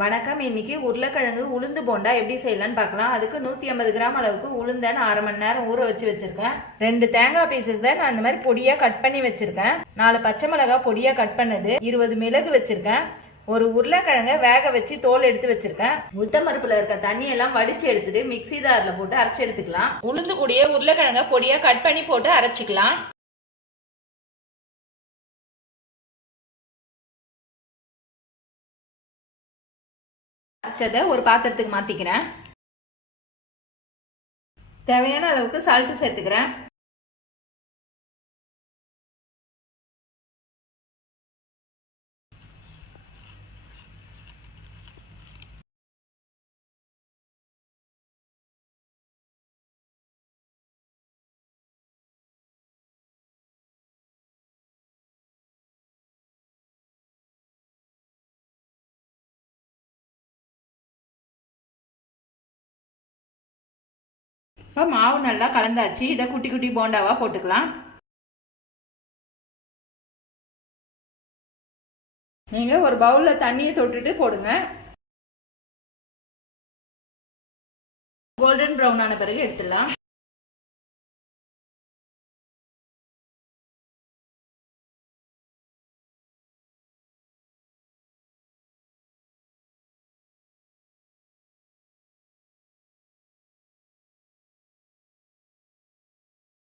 வணக்கம். இன்னைக்கு உருளைக்கிழங்கு உளுந்து போண்டா எப்படி செய்யலாம்னு பார்க்கலாம். அதுக்கு 150 கிராம் அளவுக்கு உளுந்தை நான் அரை மணி நேரம் ஊற வச்சிருக்கேன். 2 தேங்காய் பீசஸ் தான் நான் இந்த மாதிரி பொடியா கட் பண்ணி வச்சிருக்கேன். 4 பச்சை மிளகாய் பொடியா கட் பண்ணது, 20 மிளகு வச்சிருக்கேன். ஒரு உருளைக்கிழங்க வேக வச்சு தோல் எடுத்து வச்சிருக்கேன். உளுத்தம் பருப்புல இருக்க தண்ணி எல்லாம் வடிச்சு எடுத்துட்டு மிக்ஸி ஜார்ல போட்டு அரைச்சு எடுத்துக்கலாம். உளுந்து கூடிய உருளைக்கிழங்க பொடியா கட் பண்ணி போட்டு அரைச்சிக்கலாம். அரைச்சதை ஒரு பாத்திரத்துக்கு மாத்திக்கிறேன். தேவையான அளவுக்கு சால்ட் சேர்த்துக்கிறேன். இப்போ மாவு நல்லா கலந்தாச்சு. இதை குட்டி குட்டி போண்டாவா போட்டுக்கலாம். நீங்க ஒரு பவுல்ல தண்ணியை தொட்டுட்டு போடுங்க. கோல்டன் ப்ரௌன் ஆன பிறகு எடுத்துடலாம்.